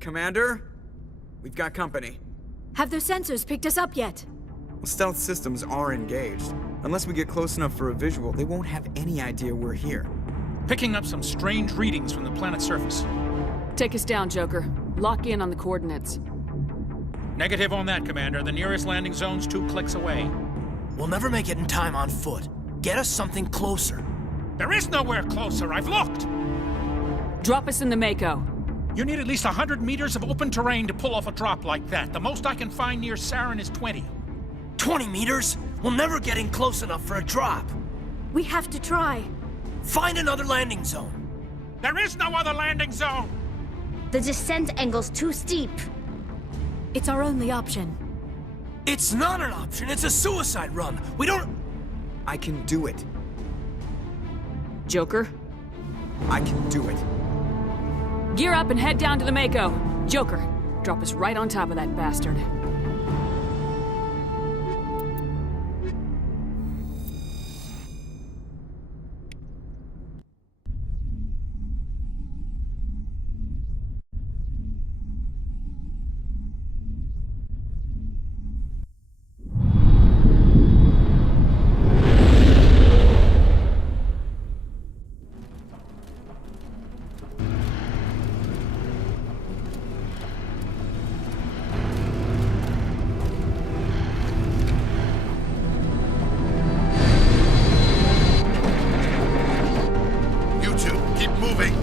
Commander? We've got company. Have their sensors picked us up yet? Well, stealth systems are engaged. Unless we get close enough for a visual, they won't have any idea we're here. Picking up some strange readings from the planet's surface. Take us down, Joker. Lock in on the coordinates. Negative on that, Commander. The nearest landing zone's 2 clicks away. We'll never make it in time on foot. Get us something closer. There is nowhere closer. I've looked. Drop us in the Mako. You need at least 100 meters of open terrain to pull off a drop like that. The most I can find near Saren is 20. 20 meters? We'll never get in close enough for a drop. We have to try. Find another landing zone. There is no other landing zone! The descent angle's too steep. It's our only option. It's not an option. It's a suicide run. We don't... I can do it. Joker, I can do it. gear up and head down to the Mako. Joker, drop us right on top of that bastard.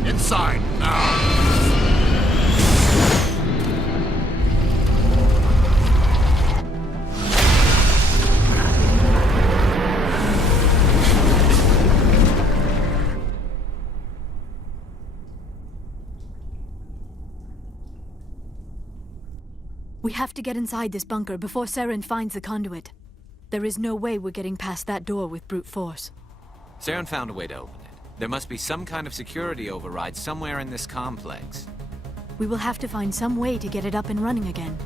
Inside, now! We have to get inside this bunker before Saren finds the conduit. There is no way we're getting past that door with brute force. Saren found a way to open it. There must be some kind of security override somewhere in this complex. We will have to find some way to get it up and running again.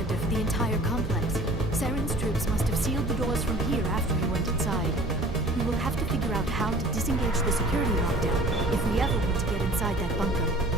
center for the entire complex. Saren's troops must have sealed the doors from here after he went inside. We will have to figure out how to disengage the security lockdown if we ever want to get inside that bunker.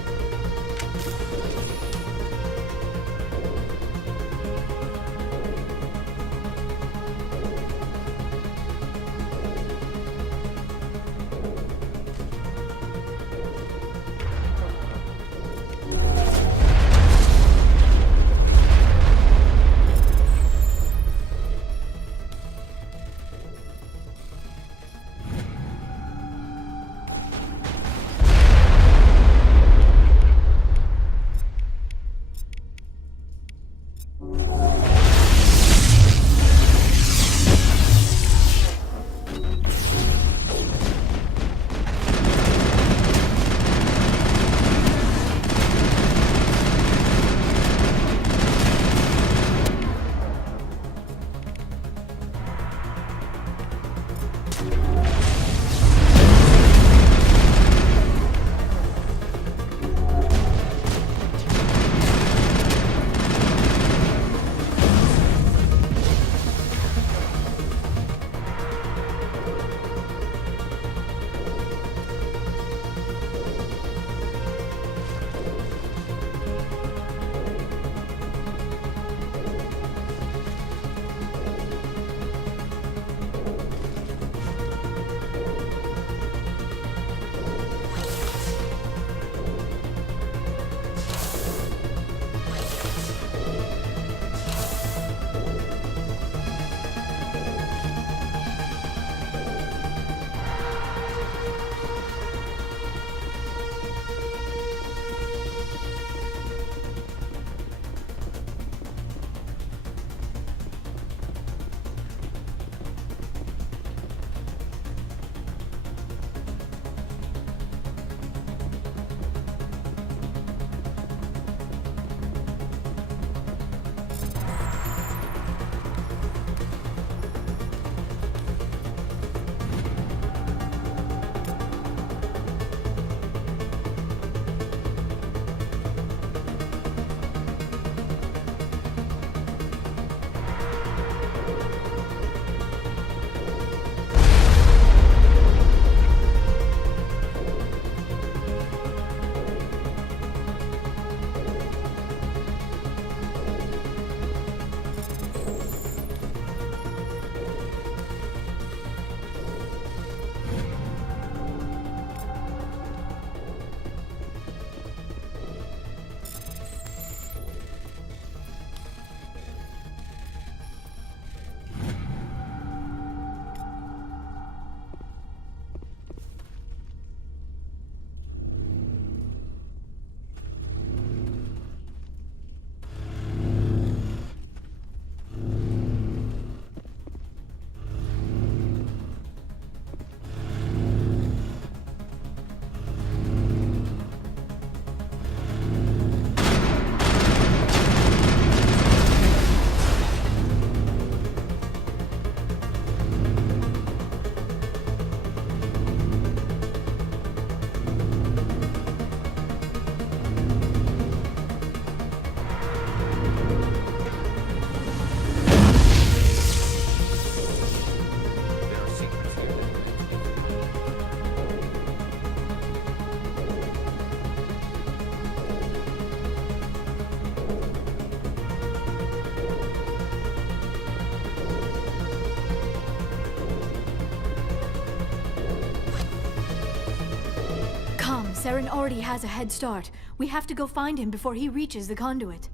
Saren already has a head start. We have to go find him before he reaches the conduit.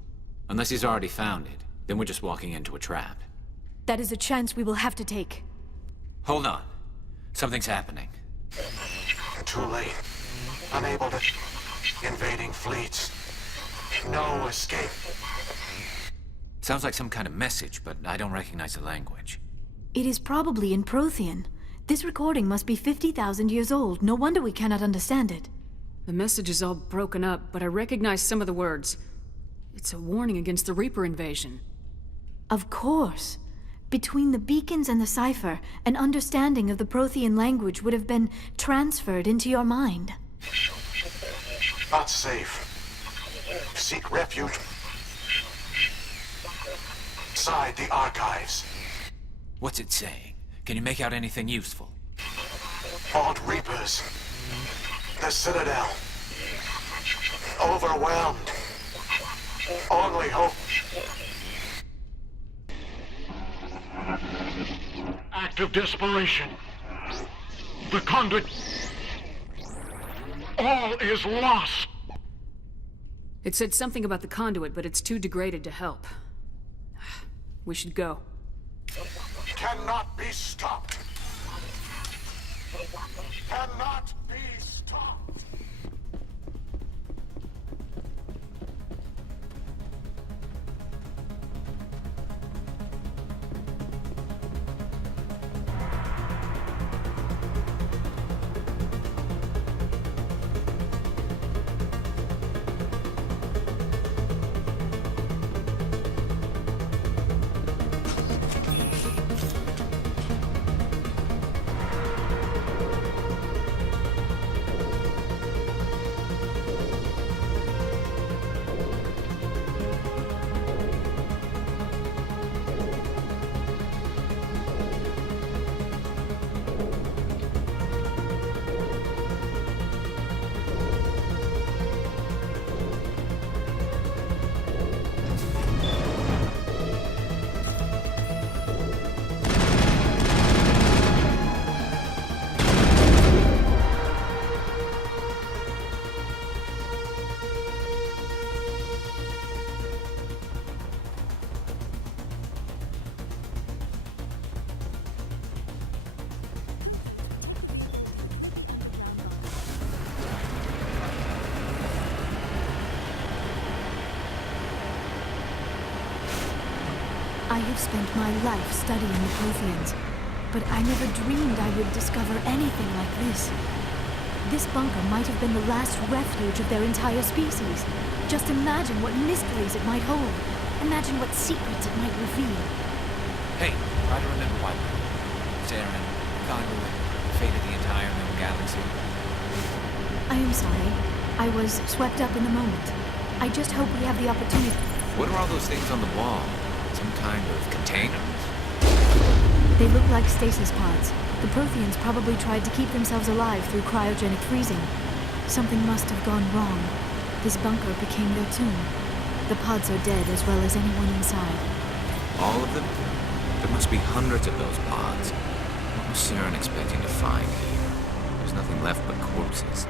Unless he's already found it, then we're just walking into a trap. That is a chance we will have to take. Hold on. Something's happening. Too late. Unable to... Invading fleets. No escape. Sounds like some kind of message, but I don't recognize the language. It is probably in Prothean. This recording must be 50,000 years old. No wonder we cannot understand it. The message is all broken up, but I recognize some of the words. It's a warning against the Reaper invasion. Of course. Between the beacons and the cipher, an understanding of the Prothean language would have been transferred into your mind. Not safe. Seek refuge. inside the archives. What's it saying? Can you make out anything useful? Vault Reapers. The Citadel. Overwhelmed. Only hope. Act of desperation. The conduit. All is lost. It said something about the conduit, but it's too degraded to help. We should go. Cannot be stopped. Cannot be stopped. I have spent my life studying the Protheans, but I never dreamed I would discover anything like this. This bunker might have been the last refuge of their entire species. Just imagine what mysteries it might hold. Imagine what secrets it might reveal. Hey, try to remember why. Saren, Conduit, fate of the entire known galaxy. I am sorry. I was swept up in the moment. I just hope we have the opportunity. What are all those things on the wall? Some kind of containers? They look like stasis pods. The Protheans probably tried to keep themselves alive through cryogenic freezing. Something must have gone wrong. This bunker became their tomb. The pods are dead as well as anyone inside. All of them? There must be hundreds of those pods. What was Saren expecting to find here? There's nothing left but corpses.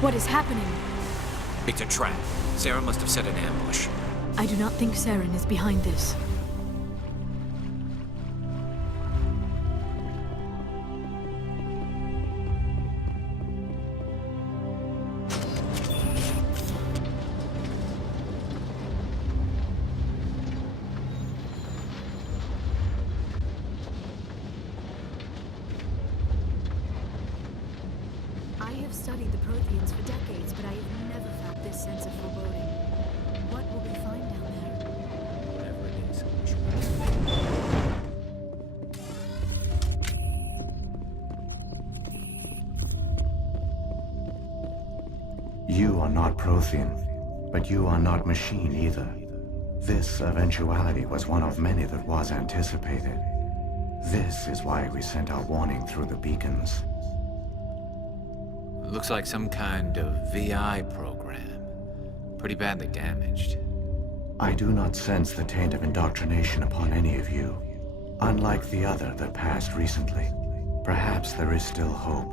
What is happening? It's a trap. Saren must have set an ambush. I do not think Saren is behind this. I have studied the Protheans for decades, but I have never felt this sense of foreboding. What will we find down there? Whatever it is, we should... You are not Prothean, but you are not machine either. This eventuality was one of many that was anticipated. This is why we sent our warning through the beacons. Looks like some kind of VI program. Pretty badly damaged. I do not sense the taint of indoctrination upon any of you. Unlike the other that passed recently. Perhaps there is still hope.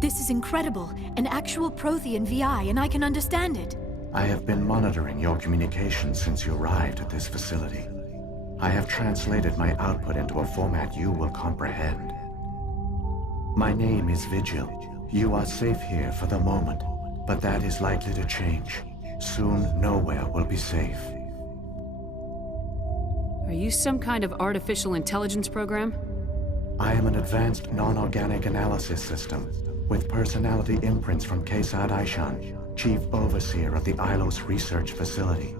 This is incredible. An actual Prothean VI, and I can understand it. I have been monitoring your communications since you arrived at this facility. I have translated my output into a format you will comprehend. My name is Vigil. You are safe here for the moment, but that is likely to change. Soon, nowhere will be safe. Are you some kind of artificial intelligence program? I am an advanced non-organic analysis system with personality imprints from Kesad Aishan, Chief Overseer of the Ilos Research Facility.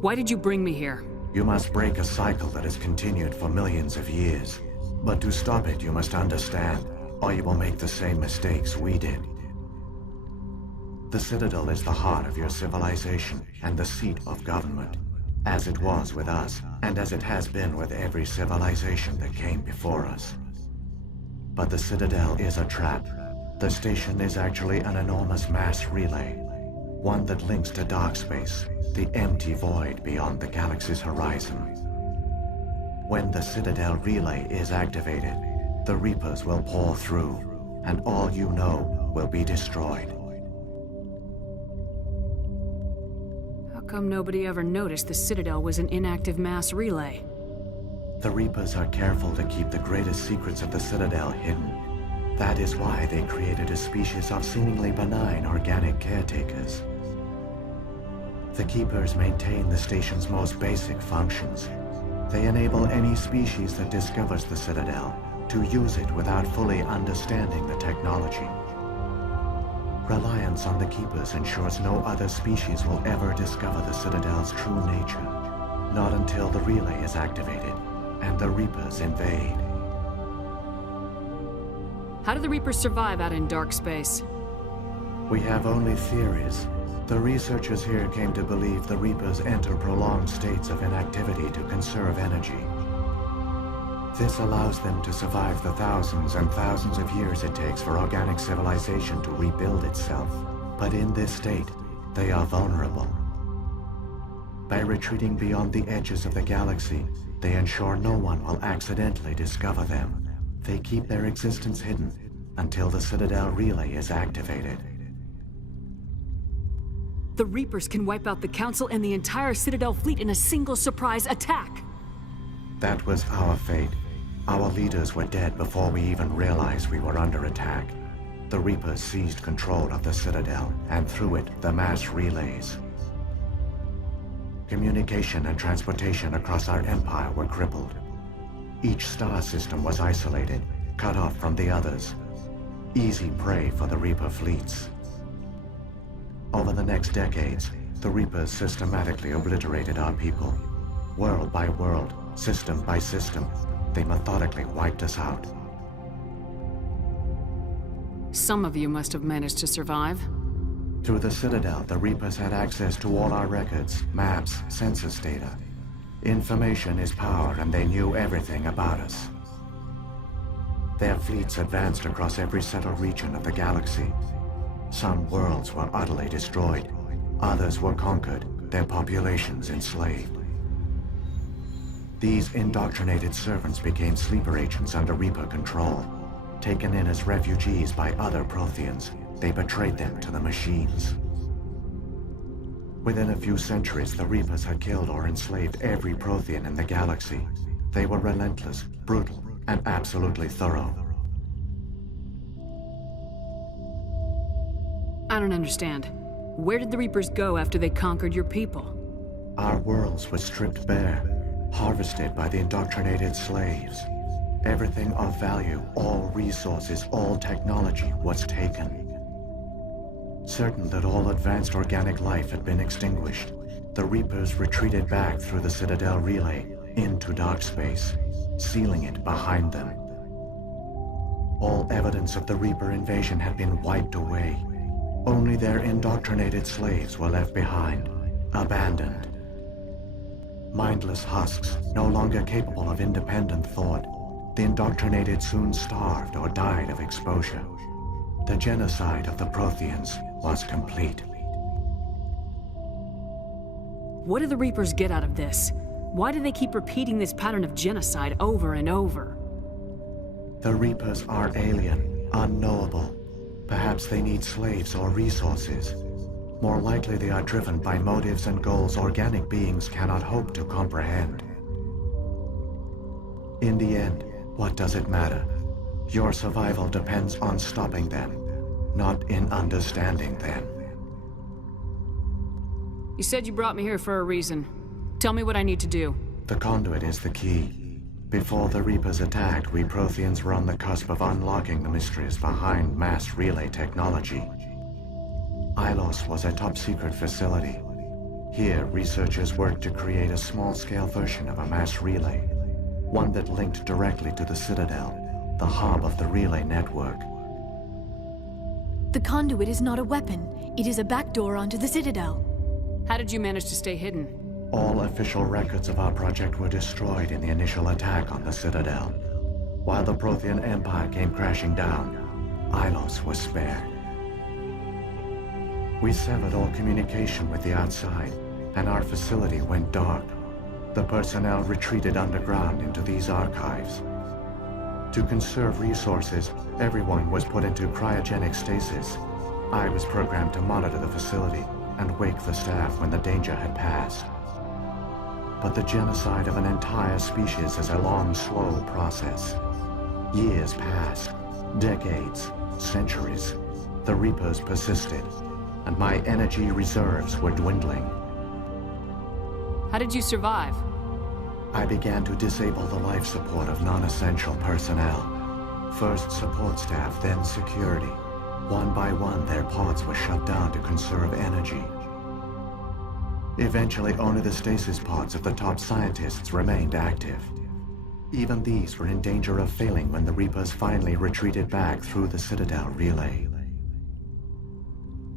Why did you bring me here? You must break a cycle that has continued for millions of years. But to stop it, you must understand, or you will make the same mistakes we did. The Citadel is the heart of your civilization and the seat of government, as it was with us, and as it has been with every civilization that came before us. But the Citadel is a trap. The station is actually an enormous mass relay, one that links to dark space, the empty void beyond the galaxy's horizon. When the Citadel relay is activated, the Reapers will pour through, and all you know will be destroyed. How come nobody ever noticed the Citadel was an inactive mass relay? The Reapers are careful to keep the greatest secrets of the Citadel hidden. That is why they created a species of seemingly benign organic caretakers. The Keepers maintain the station's most basic functions. They enable any species that discovers the Citadel to use it without fully understanding the technology. Reliance on the Keepers ensures no other species will ever discover the Citadel's true nature. Not until the relay is activated and the Reapers invade. How do the Reapers survive out in dark space? We have only theories. The researchers here came to believe the Reapers enter prolonged states of inactivity to conserve energy. This allows them to survive the thousands and thousands of years it takes for organic civilization to rebuild itself. But in this state, they are vulnerable. By retreating beyond the edges of the galaxy, they ensure no one will accidentally discover them. They keep their existence hidden until the Citadel relay is activated. The Reapers can wipe out the Council and the entire Citadel fleet in a single surprise attack! That was our fate. Our leaders were dead before we even realized we were under attack. The Reapers seized control of the Citadel, and through it, the mass relays. Communication and transportation across our empire were crippled. Each star system was isolated, cut off from the others. Easy prey for the Reaper fleets. Over the next decades, the Reapers systematically obliterated our people. World by world, system by system, they methodically wiped us out. Some of you must have managed to survive. Through the Citadel, the Reapers had access to all our records, maps, census data. Information is power, and they knew everything about us. Their fleets advanced across every settled region of the galaxy. Some worlds were utterly destroyed. Others were conquered, their populations enslaved. These indoctrinated servants became sleeper agents under Reaper control. Taken in as refugees by other Protheans, they betrayed them to the machines. Within a few centuries, the Reapers had killed or enslaved every Prothean in the galaxy. They were relentless, brutal, and absolutely thorough. I don't understand. Where did the Reapers go after they conquered your people? Our worlds were stripped bare, harvested by the indoctrinated slaves. Everything of value, all resources, all technology was taken. Certain that all advanced organic life had been extinguished, the Reapers retreated back through the Citadel relay into dark space, sealing it behind them. All evidence of the Reaper invasion had been wiped away. Only their indoctrinated slaves were left behind, abandoned. Mindless husks, no longer capable of independent thought, the indoctrinated soon starved or died of exposure. The genocide of the Protheans was complete. What do the Reapers get out of this? Why do they keep repeating this pattern of genocide over and over? The Reapers are alien, unknowable. Perhaps they need slaves or resources. More likely they are driven by motives and goals organic beings cannot hope to comprehend. In the end, what does it matter? Your survival depends on stopping them, not in understanding them. You said you brought me here for a reason. Tell me what I need to do. The conduit is the key. Before the Reapers attacked, we Protheans were on the cusp of unlocking the mysteries behind mass relay technology. Ilos was a top-secret facility. Here, researchers worked to create a small-scale version of a mass relay, one that linked directly to the Citadel, the hub of the relay network. The conduit is not a weapon. It is a backdoor onto the Citadel. How did you manage to stay hidden? All official records of our project were destroyed in the initial attack on the Citadel. While the Prothean Empire came crashing down, Ilos was spared. We severed all communication with the outside, and our facility went dark. The personnel retreated underground into these archives. To conserve resources, everyone was put into cryogenic stasis. I was programmed to monitor the facility and wake the staff when the danger had passed. But the genocide of an entire species is a long, slow process. Years passed, decades, centuries. The Reapers persisted, and my energy reserves were dwindling. How did you survive? I began to disable the life support of non-essential personnel. First support staff, then security. One by one, their pods were shut down to conserve energy. Eventually, only the stasis pods of the top scientists remained active. Even these were in danger of failing when the Reapers finally retreated back through the Citadel relay.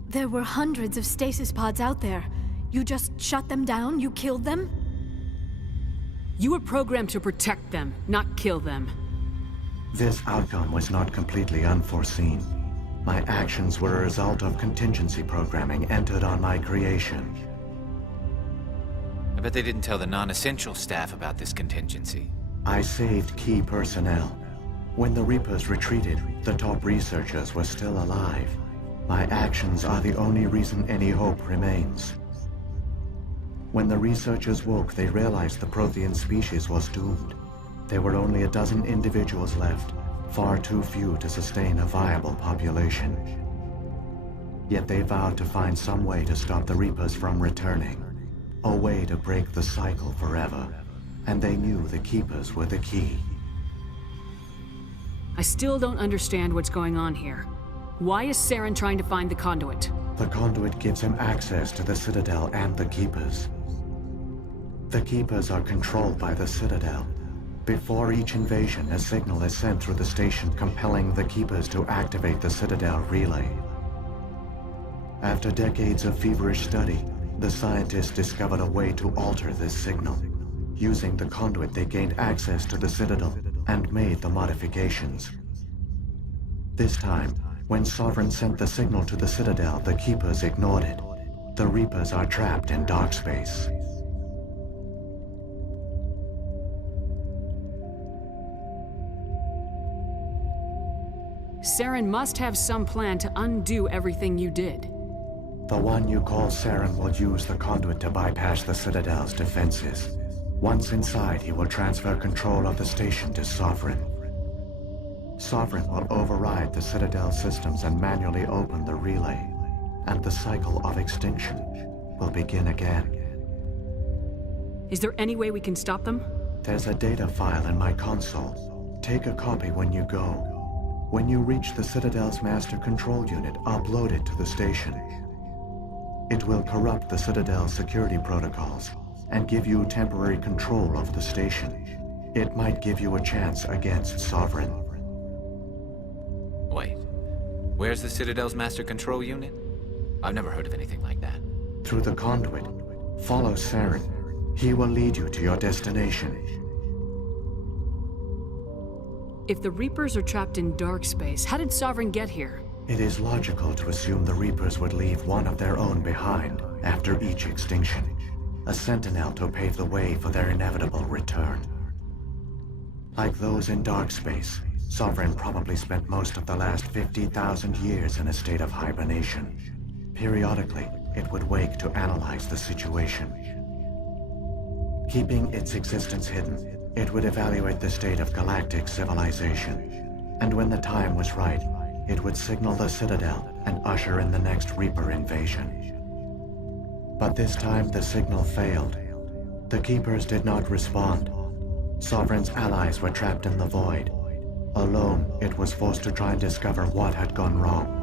There were hundreds of stasis pods out there. You just shut them down? You killed them? You were programmed to protect them, not kill them. This outcome was not completely unforeseen. My actions were a result of contingency programming entered on my creation. I bet they didn't tell the non-essential staff about this contingency. I saved key personnel. When the Reapers retreated, the top researchers were still alive. My actions are the only reason any hope remains. When the researchers woke, they realized the Prothean species was doomed. There were only a dozen individuals left, far too few to sustain a viable population. Yet they vowed to find some way to stop the Reapers from returning. A way to break the cycle forever. And they knew the Keepers were the key. I still don't understand what's going on here. Why is Saren trying to find the conduit? The conduit gives him access to the Citadel and the Keepers. The Keepers are controlled by the Citadel. Before each invasion, a signal is sent through the station compelling the Keepers to activate the Citadel relay. After decades of feverish study, the scientists discovered a way to alter this signal. Using the conduit, they gained access to the Citadel and made the modifications. This time, when Sovereign sent the signal to the Citadel, the Keepers ignored it. The Reapers are trapped in dark space. Saren must have some plan to undo everything you did. The one you call Saren will use the conduit to bypass the Citadel's defenses. Once inside, he will transfer control of the station to Sovereign. Sovereign will override the Citadel systems and manually open the relay, and the cycle of extinction will begin again. Is there any way we can stop them? There's a data file in my console. Take a copy when you go. When you reach the Citadel's master control unit, upload it to the station. It will corrupt the Citadel's security protocols and give you temporary control of the station. It might give you a chance against Sovereign. Wait, where's the Citadel's master control unit? I've never heard of anything like that. Through the conduit, follow Saren. He will lead you to your destination. If the Reapers are trapped in dark space, how did Sovereign get here? It is logical to assume the Reapers would leave one of their own behind after each extinction. A sentinel to pave the way for their inevitable return. Like those in dark space, Sovereign probably spent most of the last 50,000 years in a state of hibernation. Periodically, it would wake to analyze the situation. Keeping its existence hidden, it would evaluate the state of galactic civilization. And when the time was right, it would signal the Citadel and usher in the next Reaper invasion. But this time the signal failed. The Keepers did not respond. Sovereign's allies were trapped in the void. Alone, it was forced to try and discover what had gone wrong.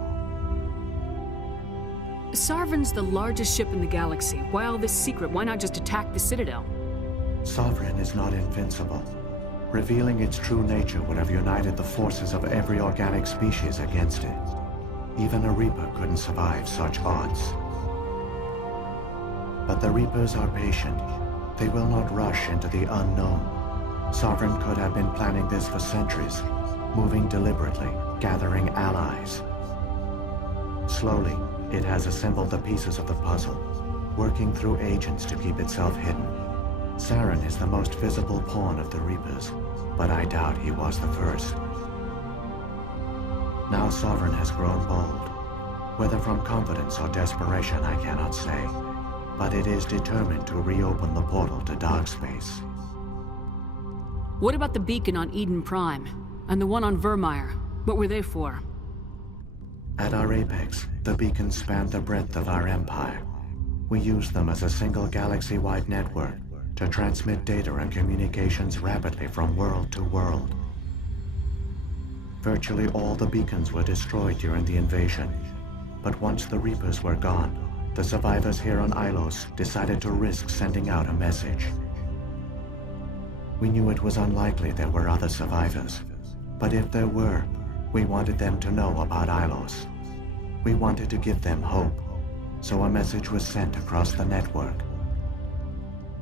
Sovereign's the largest ship in the galaxy. Why all this secret? Why not just attack the Citadel? Sovereign is not invincible. Revealing its true nature would have united the forces of every organic species against it. Even a Reaper couldn't survive such odds. But the Reapers are patient. They will not rush into the unknown. Sovereign could have been planning this for centuries, moving deliberately, gathering allies. Slowly, it has assembled the pieces of the puzzle, working through agents to keep itself hidden. Saren is the most visible pawn of the Reapers, but I doubt he was the first. Now Sovereign has grown bold. Whether from confidence or desperation, I cannot say, but it is determined to reopen the portal to dark space. What about the beacon on Eden Prime? And the one on Vermeer? What were they for? At our apex, the beacons spanned the breadth of our empire. We used them as a single galaxy-wide network to transmit data and communications rapidly from world to world. Virtually all the beacons were destroyed during the invasion, but once the Reapers were gone, the survivors here on Ilos decided to risk sending out a message. We knew it was unlikely there were other survivors, but if there were, we wanted them to know about Ilos. We wanted to give them hope, so a message was sent across the network.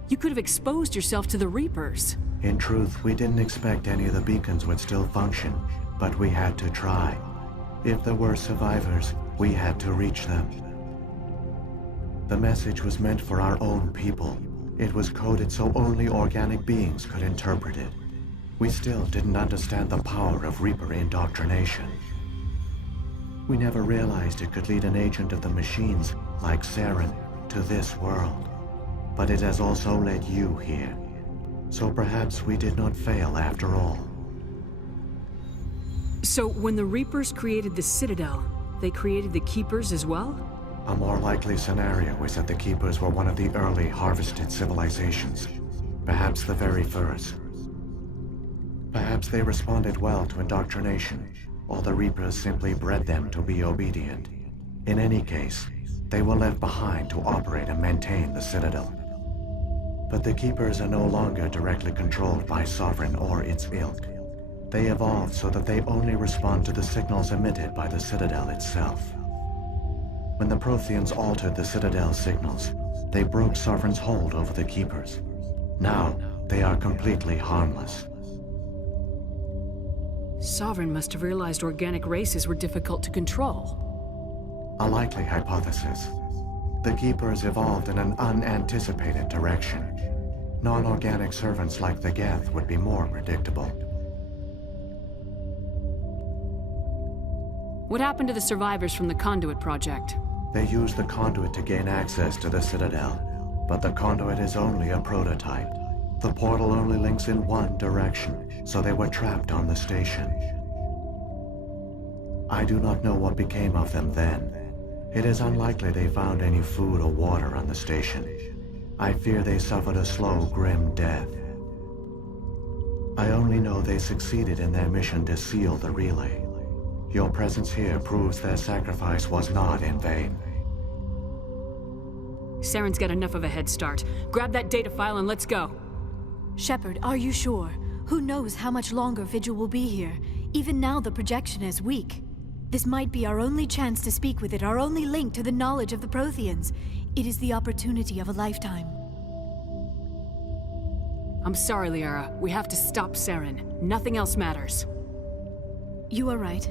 You could have exposed yourself to the Reapers. In truth, we didn't expect any of the beacons would still function, but we had to try. If there were survivors, we had to reach them. The message was meant for our own people. It was coded so only organic beings could interpret it. We still didn't understand the power of Reaper indoctrination. We never realized it could lead an agent of the machines, like Saren, to this world. But it has also led you here. So perhaps we did not fail after all. So when the Reapers created the Citadel, they created the Keepers as well? A more likely scenario is that the Keepers were one of the early harvested civilizations. Perhaps the very first. Perhaps they responded well to indoctrination, or the Reapers simply bred them to be obedient. In any case, they were left behind to operate and maintain the Citadel. But the Keepers are no longer directly controlled by Sovereign or its ilk. They evolved so that they only respond to the signals emitted by the Citadel itself. When the Protheans altered the Citadel's signals, they broke Sovereign's hold over the Keepers. Now, they are completely harmless. Sovereign must have realized organic races were difficult to control. A likely hypothesis. The Keepers evolved in an unanticipated direction. Non-organic servants like the Geth would be more predictable. What happened to the survivors from the Conduit project? They used the Conduit to gain access to the Citadel, but the Conduit is only a prototype. The portal only links in one direction, so they were trapped on the station. I do not know what became of them then. It is unlikely they found any food or water on the station. I fear they suffered a slow, grim death. I only know they succeeded in their mission to seal the relay. Your presence here proves their sacrifice was not in vain. Saren's got enough of a head start. Grab that data file and let's go. Shepard, are you sure? Who knows how much longer Vigil will be here? Even now the projection is weak. This might be our only chance to speak with it, our only link to the knowledge of the Protheans. It is the opportunity of a lifetime. I'm sorry, Liara. We have to stop Saren. Nothing else matters. You are right.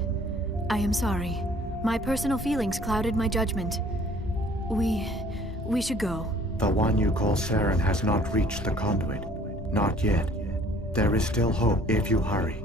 I am sorry. My personal feelings clouded my judgment. We should go. The one you call Saren has not reached the Conduit. Not yet. There is still hope if you hurry.